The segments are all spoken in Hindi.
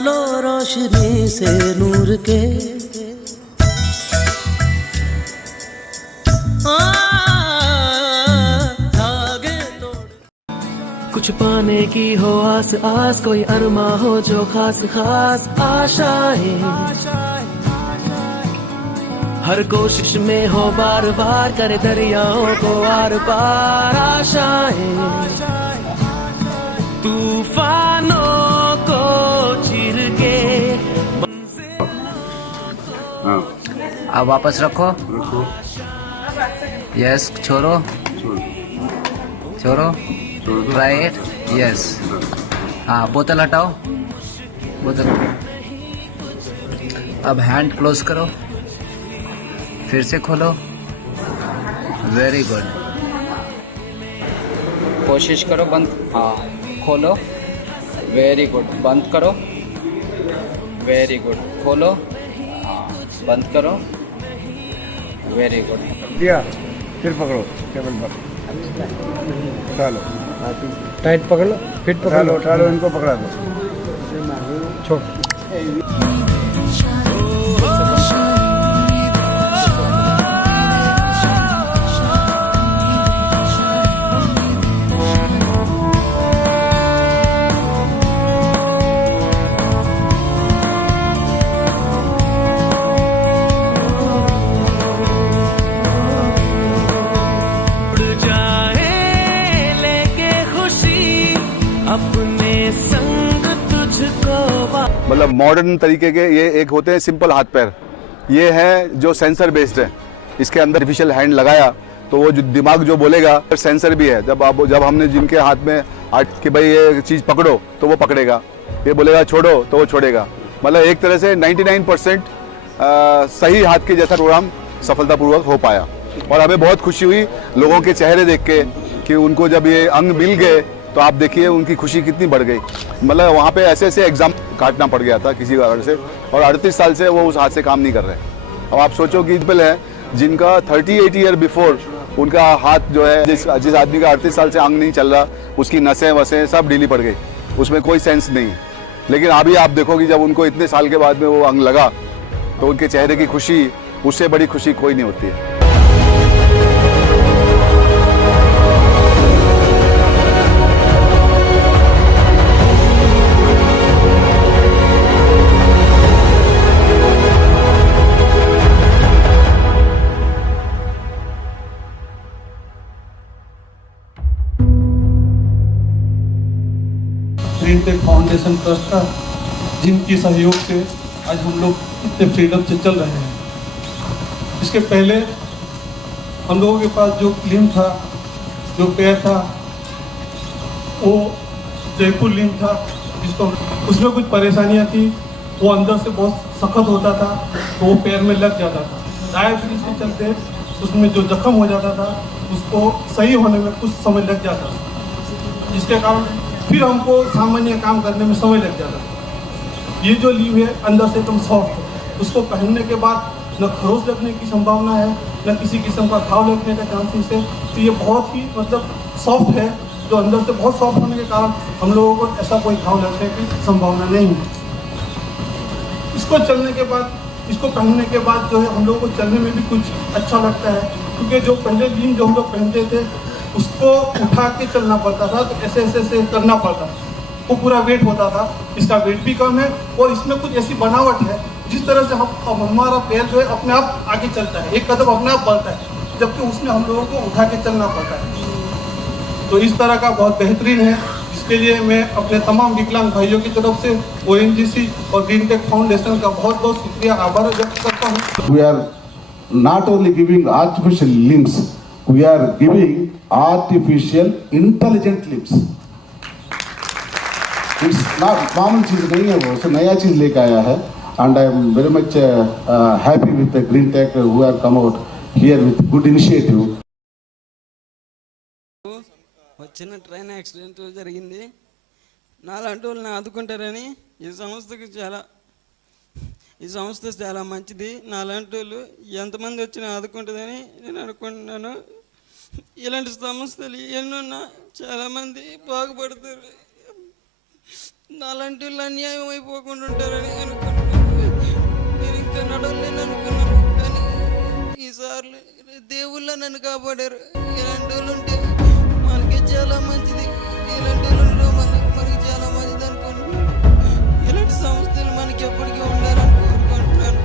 लो रोशनी से नूर के धागे तोड़। कुछ पाने की हो आस आस, कोई अरमा हो जो खास खास आशाएं, हर कोशिश में हो बार बार, करे दरियाओं को आर पार आशाएं, तूफानों को चीर के। अब वापस रखो। यस, छोड़ो छोड़ो, ट्राई इट। यस, हाँ, बोतल हटाओ, बोतल। अब हैंड क्लोज करो, फिर से खोलो। Very good. कोशिश करो बंद, हाँ, खोलो। वेरी गुड, बंद करो। वेरी गुड, खोलो, हाँ, बंद करो। Very good. दिया, फिर पकड़ो टेबल पर, उठा लो, टाइट पकड़ लो, फिट पकड़ लो, उठा लो, इनको पकड़ा दो, छोड़। मतलब मॉडर्न तरीके के ये एक होते हैं सिंपल हाथ पैर, ये है जो सेंसर बेस्ड है। इसके अंदर आर्टिफिशियल हैंड लगाया तो वो जो दिमाग जो बोलेगा, सेंसर भी है। जब हमने जिनके हाथ में कि भाई ये चीज़ पकड़ो तो वो पकड़ेगा, ये बोलेगा छोड़ो तो वो छोड़ेगा। मतलब एक तरह से 99% सही हाथ के जैसा प्रोग्राम सफलतापूर्वक हो पाया। और हमें बहुत खुशी हुई लोगों के चेहरे देख के कि उनको जब ये अंग मिल गए तो आप देखिए उनकी खुशी कितनी बढ़ गई। मतलब वहाँ पे ऐसे ऐसे एग्जाम काटना पड़ गया था किसी कारण से, और 38 साल से वो उस हाथ से काम नहीं कर रहे। अब आप सोचो कि पीपल है जिनका 38 ईयर बिफोर उनका हाथ जो है, जिस आदमी का 38 साल से अंग नहीं चल रहा, उसकी नसें वसें सब ढीली पड़ गई, उसमें कोई सेंस नहीं है। लेकिन अभी आप देखो कि जब उनको इतने साल के बाद में वो अंग लगा तो उनके चेहरे की खुशी, उससे बड़ी खुशी कोई नहीं होती है। ग्रीनटेक फाउंडेशन ट्रस्ट का, जिनकी सहयोग से आज हम लोग इतने फ्रीडम से चल रहे हैं। इसके पहले हम लोगों के पास जो लिम्ब था, जो पैर था, वो जयपुर लिम्ब था, जिसको उसमें कुछ परेशानियां थी। वो अंदर से बहुत सख्त होता था तो वो पैर में लग जाता था। डायबिटीज के चलते उसमें जो जख्म हो जाता था उसको सही होने में कुछ समय लग जाता था, जिसके कारण फिर हमको सामान्य काम करने में समय लग जाता है। ये जो लीव है अंदर से एकदम सॉफ्ट है, उसको पहनने के बाद न खरोच लगने की संभावना है, न किसी किस्म का घाव लगने का चांसेस है। तो ये बहुत ही मतलब सॉफ्ट है, जो अंदर से बहुत सॉफ्ट होने के कारण हम लोगों को ऐसा कोई घाव लगने की संभावना नहीं है। इसको चलने के बाद, इसको पहनने के बाद जो है हम लोगों को चलने में भी कुछ अच्छा लगता है, क्योंकि जो पहले लीव जो हम लोग पहनते थे उसको उठा के चलना पड़ता था, तो ऐसे ऐसे ऐसे करना पड़ता था, वो पूरा वेट होता था। इसका वेट भी कम है और इसमें कुछ ऐसी बनावट है जिस तरह से हमारा पैर जो है अपने आप आगे चलता है, एक कदम अपने आप बढ़ता है, जबकि उसमें हम लोगों को उठा के चलना पड़ता है। तो इस तरह का बहुत बेहतरीन है, जिसके लिए मैं अपने तमाम विकलांग भाइयों की तरफ से ONGC और ग्रीनटेक फाउंडेशन का बहुत बहुत शुक्रिया, आभार व्यक्त करता हूँ। We are not only giving artificial limbs, we are giving artificial intelligent limbs. It's not common चीज नहीं है, वो नया चीज लेके आया है। And I am very much happy with the GreenTech who have come out here with good initiative. వచ్చిన ట్రైన్ యాక్సిడెంట్ జరిగింది, నాలాంటి వాళ్ళని ఆదుకుంటారని ఈ సంస్థ చాలా మంచిది. నాలాంటి వాళ్ళు ఎంతమంది వచ్చినా ఆదుకుంటుందని నేను అనుకుంటున్నాను. ఇలాంటి సంస్థలు ఎన్నున్నా చాలామంది బాగుపడతారు. నాలాంటి వాళ్ళు అన్యాయం అయిపోకుండా ఉంటారని అనుకుంటున్నాను. నేను ఇంకా నడవలేను అనుకున్నాను, కానీ ఈసారి దేవుళ్ళ నన్ను కాపాడారు. ఇలాంటి వాళ్ళు ఉంటే మనకి చాలా మంచిది, ఇలాంటి వాళ్ళు ఉండడం మనకి చాలా మంచిది అనుకుంటున్నాను. ఇలాంటి సంస్థలు మనకి ఎప్పటికీ ఉండాలని కోరుకుంటున్నాను.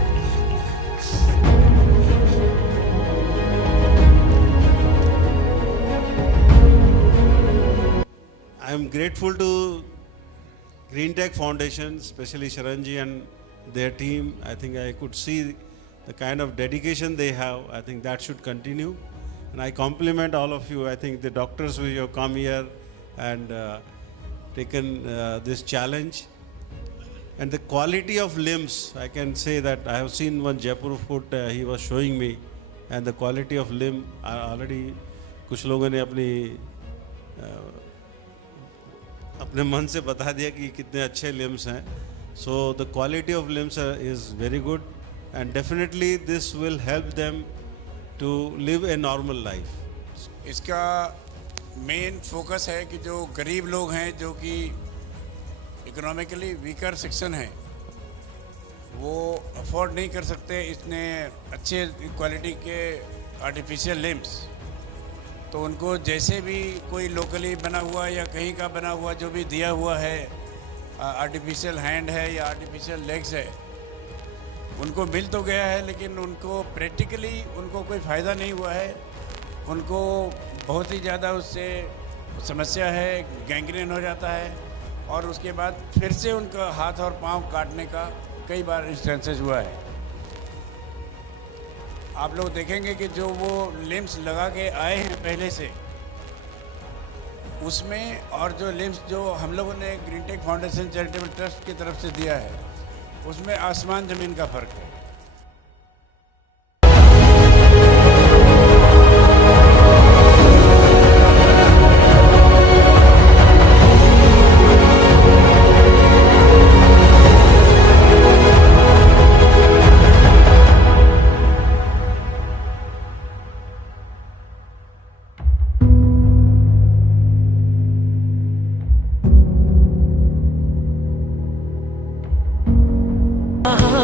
I am grateful to Green Tech Foundation, especially Sharanji and their team. I think I could see the kind of dedication they have. I think that should continue. And I compliment all of you. I think the doctors who have come here and taken this challenge. And the quality of limbs, I can say that I have seen one Jaipur foot he was showing me, and the quality of limb already कुछ लोगों ने अपने मन से बता दिया कि कितने अच्छे लिम्स हैं. So the quality of limbs is very good and definitely this will help them to live a normal life. इसका मेन फोकस है कि जो गरीब लोग हैं, जो कि इकोनॉमिकली वीकर सेक्शन है, वो अफोर्ड नहीं कर सकते इतने अच्छे क्वालिटी के आर्टिफिशियल लिम्स, तो उनको जैसे भी कोई लोकली बना हुआ या कहीं का बना हुआ जो भी दिया हुआ है, आर्टिफिशियल हैंड है या आर्टिफिशियल लेग्स है, उनको मिल तो गया है, लेकिन उनको प्रैक्टिकली उनको कोई फ़ायदा नहीं हुआ है. उनको बहुत ही ज़्यादा उससे समस्या है, गैंग्रीन हो जाता है, और उसके बाद फिर से उनका हाथ और पाँव काटने का कई बार इंस्टेंसेस हुआ है. आप लोग देखेंगे कि जो वो लिम्स लगा के आए हैं पहले से, उसमें और जो लिम्स जो हम लोगों ने green tech foundation charitable trust की तरफ से दिया है, उसमें आसमान ज़मीन का फ़र्क है.